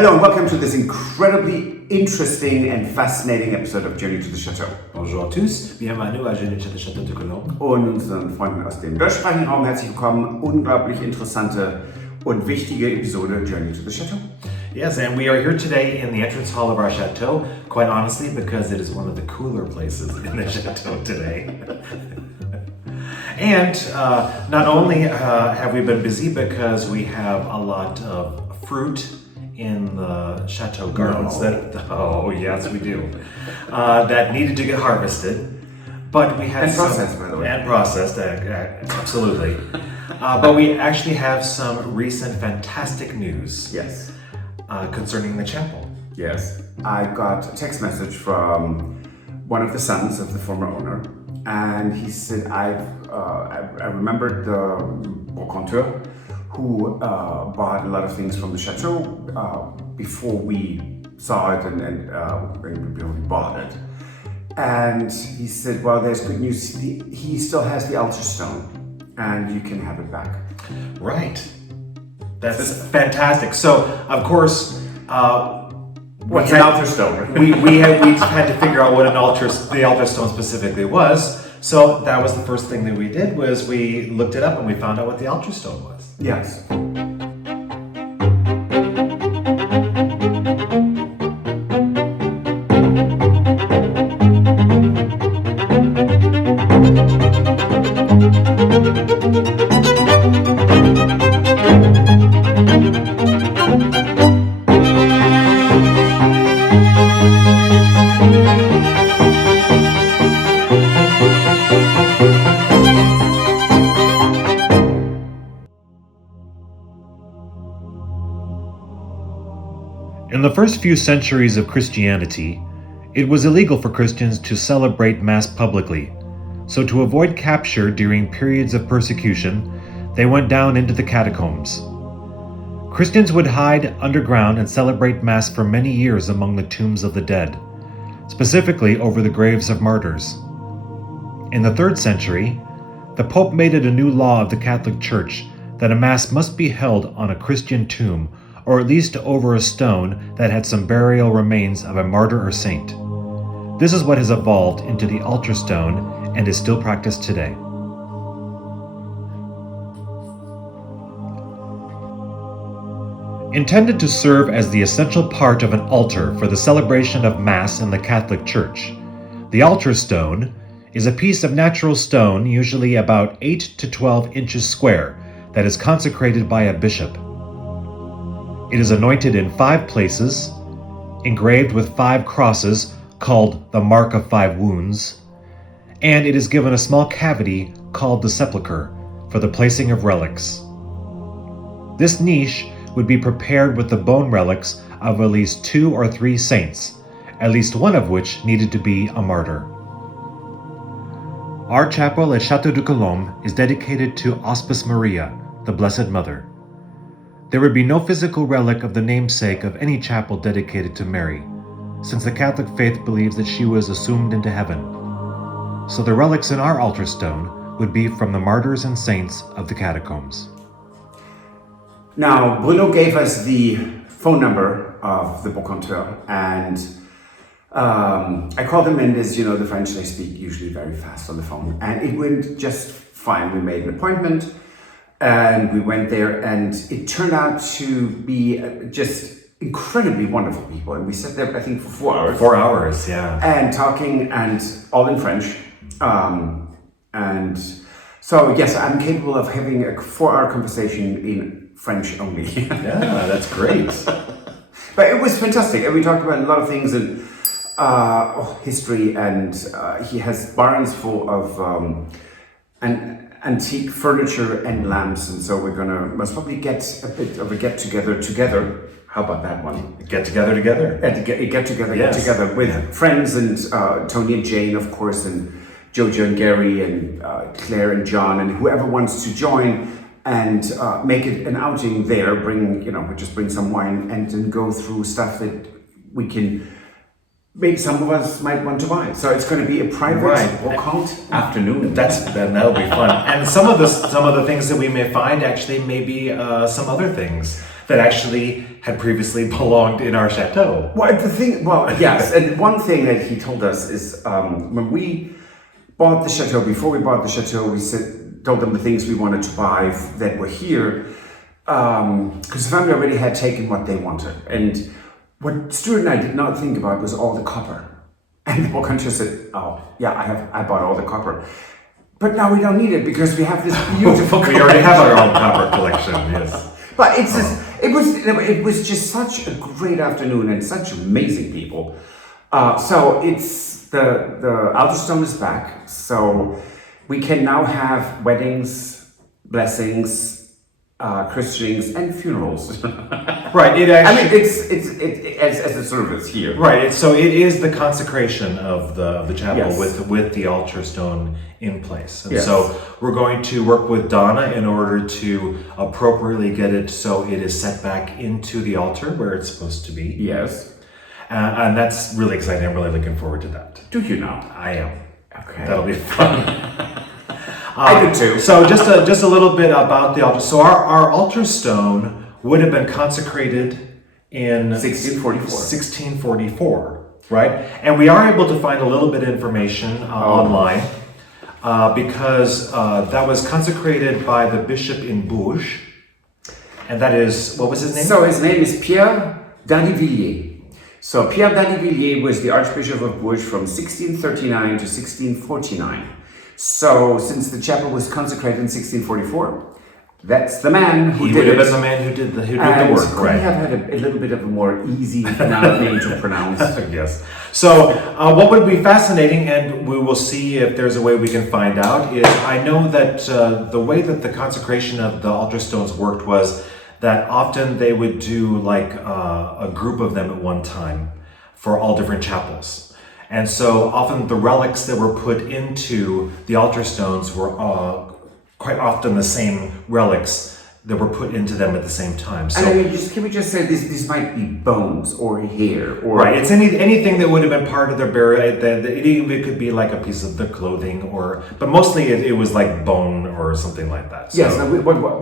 Hello and welcome to this incredibly interesting and fascinating episode of Journey to the Chateau. Bonjour à tous, bienvenue à Journey to the Chateau de Colombe. Und unseren Freunden aus dem deutschsprachigen Raum herzlich willkommen. Unglaublich interessante und wichtige Episode Journey to the Chateau. Yes, and we are here today in the entrance hall of our chateau, quite honestly, because it is one of the cooler places in the chateau today. And not only have we been busy because we have a lot of fruit in the chateau gardens yes we do, that needed to get harvested, but we had processed, by the way. And processed, absolutely. But we actually have some recent fantastic news. Yes. Concerning the chapel. Yes. I got a text message from one of the sons of the former owner, and he said, I remembered the brocanteur who bought a lot of things from the chateau before we saw it and before we bought it. And he said, well, there's good news. He still has the altar stone, and you can have it back. Right. That's fantastic. So, of course, what's an altar stone? we had to figure out what the altar stone specifically was. So that was the first thing that we did, was we looked it up and we found out what the altar stone was. Yes. In the first few centuries of Christianity, it was illegal for Christians to celebrate Mass publicly, so to avoid capture during periods of persecution, they went down into the catacombs. Christians would hide underground and celebrate Mass for many years among the tombs of the dead, specifically over the graves of martyrs. In the 3rd century, the Pope made it a new law of the Catholic Church that a Mass must be held on a Christian tomb, or at least over a stone that had some burial remains of a martyr or saint. This is what has evolved into the altar stone and is still practiced today. Intended to serve as the essential part of an altar for the celebration of Mass in the Catholic Church, the altar stone is a piece of natural stone, usually about 8 to 12 inches square, that is consecrated by a bishop. It is anointed in 5 places, engraved with 5 crosses called the Mark of 5 Wounds, and it is given a small cavity called the sepulchre for the placing of relics. This niche would be prepared with the bone relics of at least 2 or 3 saints, at least one of which needed to be a martyr. Our chapel at Chateau de Colombe is dedicated to Hospice Maria, the Blessed Mother. There would be no physical relic of the namesake of any chapel dedicated to Mary, since the Catholic faith believes that she was assumed into heaven. So the relics in our altar stone would be from the martyrs and saints of the catacombs. Now, Bruno gave us the phone number of the brocanteur, and I called him in. As you know, the French, they speak usually very fast on the phone, and it went just fine. We made an appointment. And we went there, and it turned out to be just incredibly wonderful people. And we sat there, I think, for 4 hours. 4 hours, yeah. And talking, and all in French. And so, yes, I'm capable of having a 4-hour conversation in French only. Yeah, that's great. But it was fantastic. And we talked about a lot of things, and history, and he has barns full of antique furniture and lamps, and so we're gonna most probably get a bit of a get-together. How about that one? Get together. Get together with friends, and Tony and Jane, of course, and Jojo and Gary, and Claire and John, and whoever wants to join and make it an outing there. Bring some wine and then go through stuff that we can. Maybe some of us might want to buy. So it's going to be a private brocante afternoon. That'll be fun. And some of the things that we may find actually may be some other things that actually had previously belonged in our chateau. Yes, and one thing that he told us is when we bought the chateau, before we bought the chateau, we told them the things we wanted to buy that were here, because the family already had taken what they wanted. And what Stuart and I did not think about was all the copper. And the brocanteur said, "Oh, yeah, I bought all the copper. But now we don't need it because we have this beautiful We already have our own copper collection, yes. But it was just such a great afternoon and such amazing people. So it's the altar stone is back. So we can now have weddings, blessings, christenings, and funerals. Right. It actually, it's as a service here. right. So it is the consecration of the chapel Yes. with the altar stone in place. And Yes. so we're going to work with Donna in order to appropriately get it so it is set back into the altar where it's supposed to be. Yes. And that's really exciting. I'm really looking forward to that. Do you know? I am. Okay. That'll be fun. I do too. So just a little bit about the altar. So our altar stone would have been consecrated in 1644. right? And we are able to find a little bit of information online because that was consecrated by the Bishop in Bourges, and that is, what was his name? So his name is Pierre d'Annevilliers. So Pierre d'Annevilliers was the Archbishop of Bourges from 1639 to 1649. So since the chapel was consecrated in 1644, that's the man who He did would have it. been the man who did the And work, could right? he have had a little bit of a more easy name to pronounce? Yes. So what would be fascinating, and we will see if there's a way we can find out, is I know that the way that the consecration of the altar stones worked was that often they would do like a group of them at one time for all different chapels. And so often the relics that were put into the altar stones were quite often the same relics that were put into them at the same time. So, And I mean, can we just say these might be bones or hair or right, it's anything that would have been part of their burial. It could be like a piece of their clothing, but mostly it was like bone or something like that. So, Yes. Now,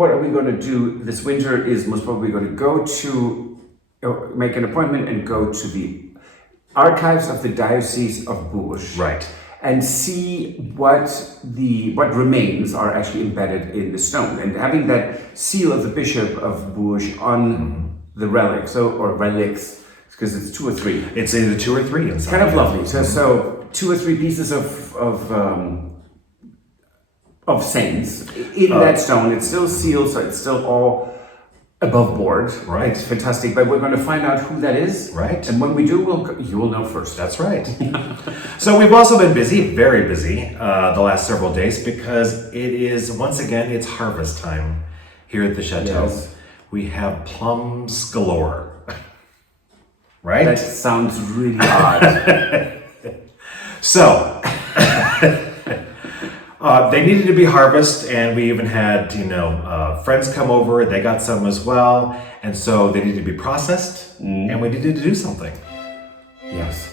what are we going to do this winter is most probably going to go to make an appointment and go to the archives of the Diocese of Bourges, right. and see what remains are actually embedded in the stone, and having that seal of the Bishop of Bourges on the relics, or relics, because it's 2 or 3. It's either 2 or 3 inside. Kind of lovely. So 2 or 3 pieces of saints in that stone. It's still sealed, so it's still all above board. Right. It's fantastic. But we're going to find out who that is. Right. And when we do, you will know first. That's right. So we've also been busy, very busy, the last several days because it is, once again, it's harvest time here at the Chateau. Yes. We have plums galore. Right? That sounds really odd. So, they needed to be harvested, and we even had, friends come over. They got some as well, and so they needed to be processed, and we needed to do something. Yes.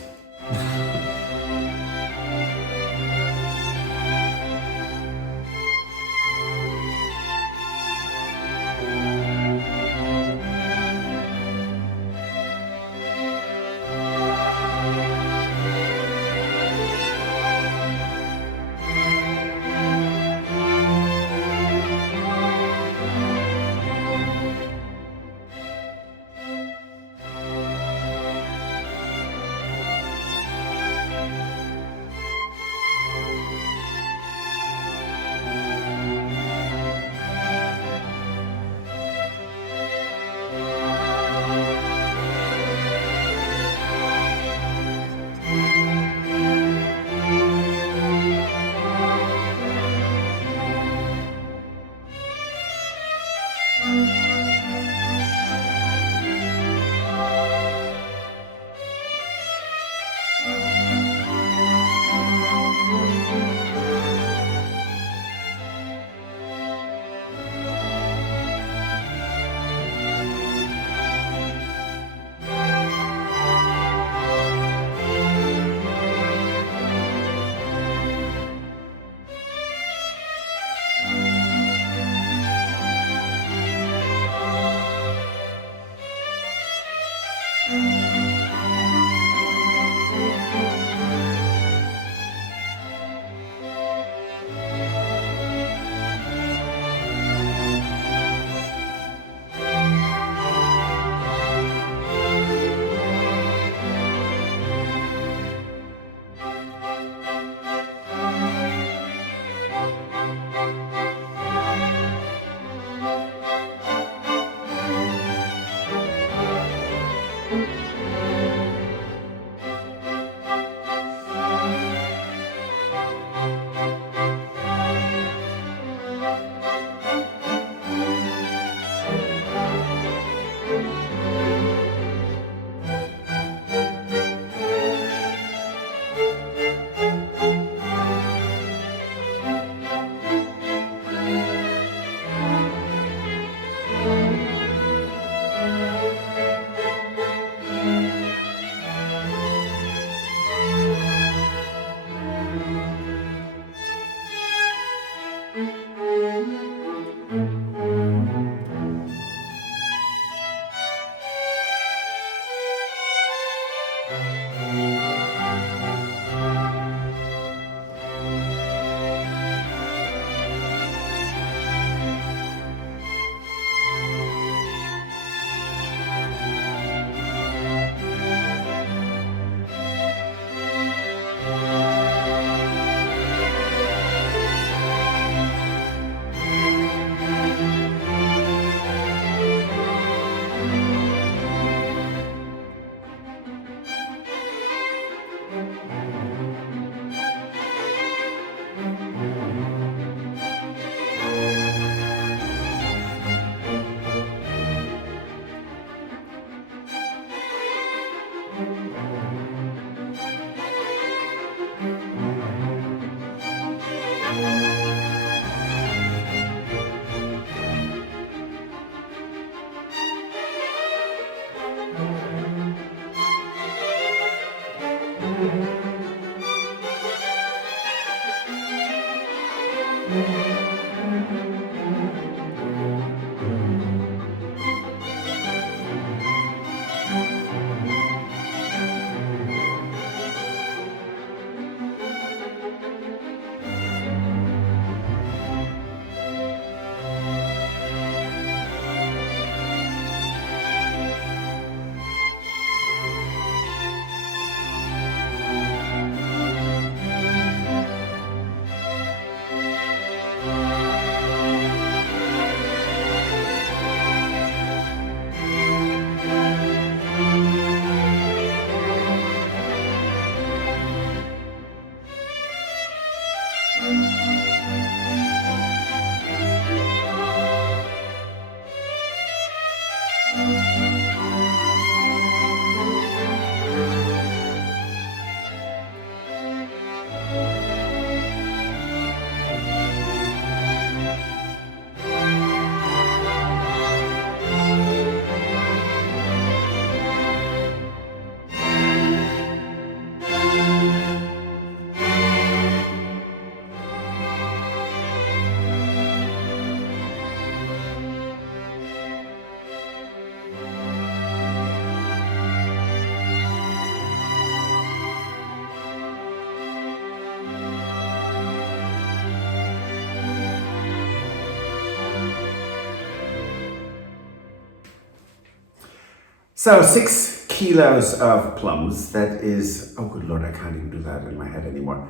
So 6 kilos of plums, that is, oh good Lord, I can't even do that in my head anymore.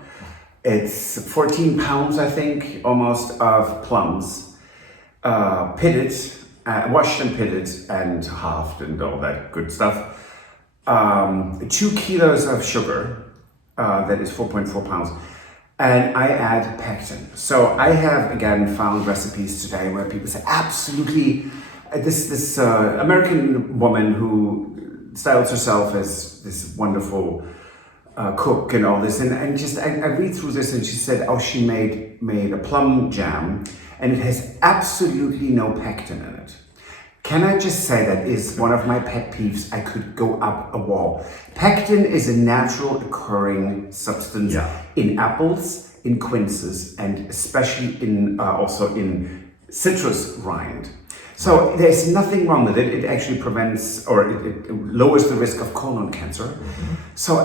It's 14 pounds, I think, almost, of plums, pitted, washed and pitted and halved and all that good stuff. 2 kilos of sugar, that is 4.4 pounds. And I add pectin. So I have, again, found recipes today where people say, absolutely, this American woman who styles herself as this wonderful cook and all this, and just I read through this, and she said, oh, she made a plum jam, and it has absolutely no pectin in it. Can I just say that is one of my pet peeves? I could go up a wall. Pectin is a natural occurring substance in apples, in quinces, and especially in also in citrus rind. So there's nothing wrong with it. It actually prevents, or it lowers the risk of colon cancer. Mm-hmm. So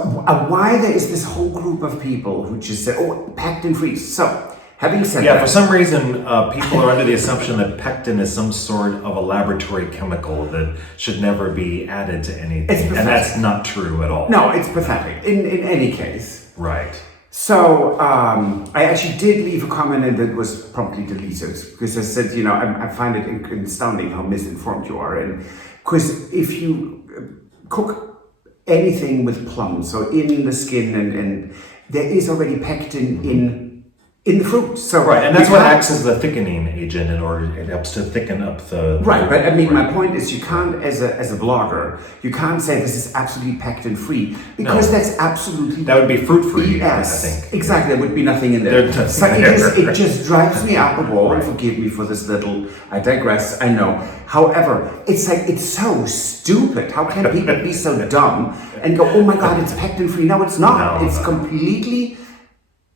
why there is this whole group of people who just say, oh, pectin free. So having said that. Yeah, for some reason, people are under the assumption that pectin is some sort of a laboratory chemical that should never be added to anything. And that's not true at all. No, it's pathetic. In any case. Right. So I actually did leave a comment, and it was promptly deleted because I said, you know, I find it astounding how misinformed you are. And because if you cook anything with plums, so in the skin, and there is already pectin in the fruit. So right, and that's what acts as the thickening agent in order, it helps to thicken up the... Right, but I mean, my point is you can't, as a blogger, you can't say this is absolutely pectin free, because that's absolutely... That would be fruit free, yes, I think. Exactly, there would be nothing in there. So it just drives me up a wall, and forgive me for this little, I digress, I know. However, it's like, it's so stupid. How can people be so dumb and go, oh my God, it's pectin free? No, it's not. It's completely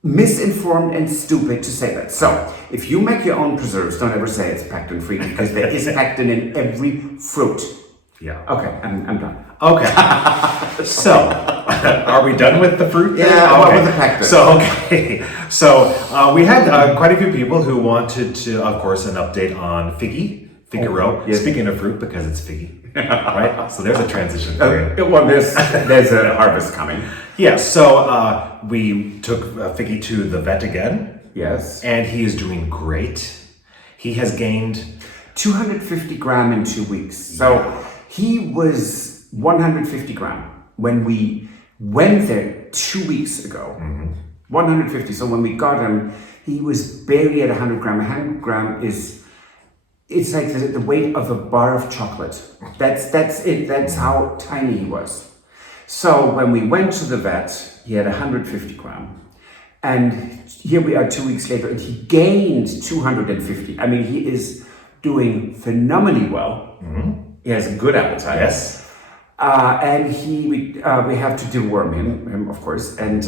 misinformed and stupid to say that. So, if you make your own preserves, don't ever say it's pectin free, because there is pectin in every fruit. Yeah. Okay, I'm done. Okay. So, are we done with the fruit? Yeah, okay. With the pectin. So we had quite a few people who wanted to, of course, an update on Figaro. Oh, yes. Speaking of fruit, because it's figgy, right? So there's a transition for you. Well, there's a harvest coming. Yeah, so we took Figgy to the vet again. Yes. And he is doing great. He has gained 250 gram in 2 weeks. So he was 150 gram when we went there 2 weeks ago. 150. So when we got him, he was barely at 100 gram. 100 gram is, it's like the weight of a bar of chocolate. That's it. That's how tiny he was. So when we went to the vet, he had 150 gram. And here we are 2 weeks later, and he gained 250. I mean, he is doing phenomenally well. He has a good appetite. Yes. And we have to deworm him, of course. And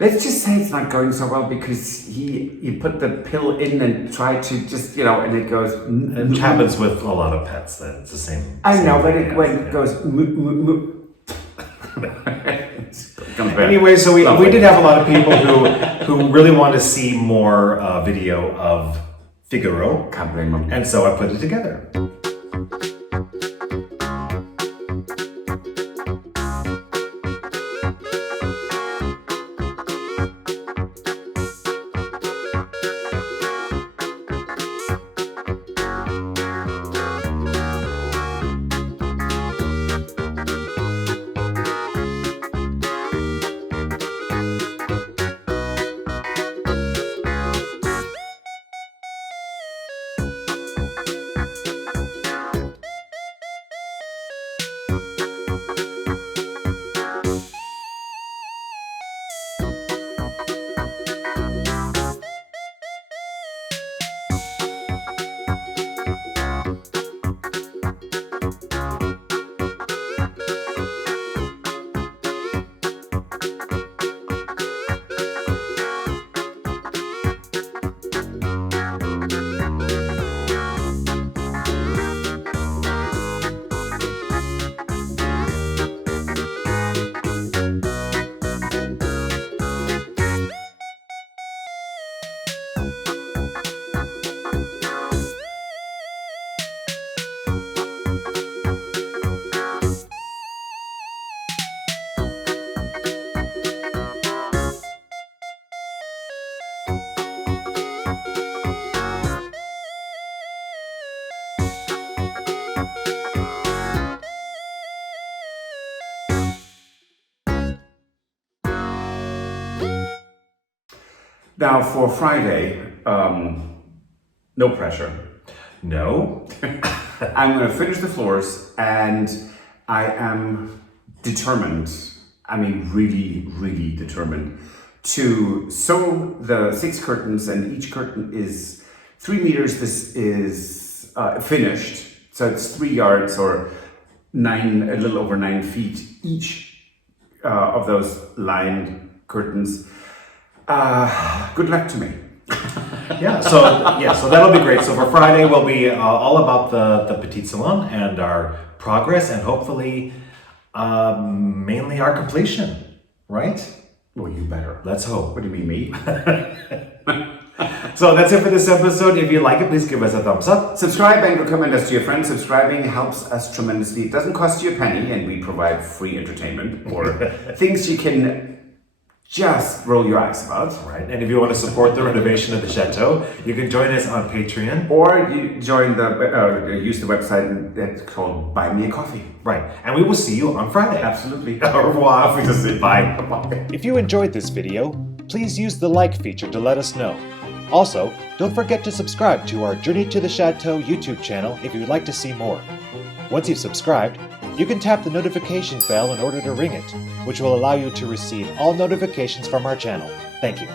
let's just say it's not going so well, because he put the pill in and tried to just, you know, and it goes... It happens with a lot of pets, that it's the same. I know, but it goes... Anyway, so we did have a lot of people who really want to see more video of Figaro. Can't blame them. And so I put it together. Now for Friday, no pressure. No? I'm going to finish the floors, and I am determined, I mean really, really determined, to sew the 6 curtains, and each curtain is 3 meters. This is finished, so it's 3 yards or a little over 9 feet each of those lined curtains. Good luck to me. So that'll be great. So for Friday, we'll be all about the Petit Salon and our progress, and hopefully mainly our completion, right? Well, you better. Let's hope. What do you mean, me? So that's it for this episode. If you like it, please give us a thumbs up. Subscribe and recommend us to your friends. Subscribing helps us tremendously. It doesn't cost you a penny, and we provide free entertainment or things you can just roll your eyes about. Right. And if you want to support the renovation of the Chateau, you can join us on Patreon. Or you join use the website that's called Buy Me a Coffee. Right. And we will see you on Friday. Absolutely. Au revoir. Bye. Bye. If you enjoyed this video, please use the like feature to let us know. Also, don't forget to subscribe to our Journey to the Chateau YouTube channel if you would like to see more. Once you've subscribed, you can tap the notification bell in order to ring it, which will allow you to receive all notifications from our channel. Thank you.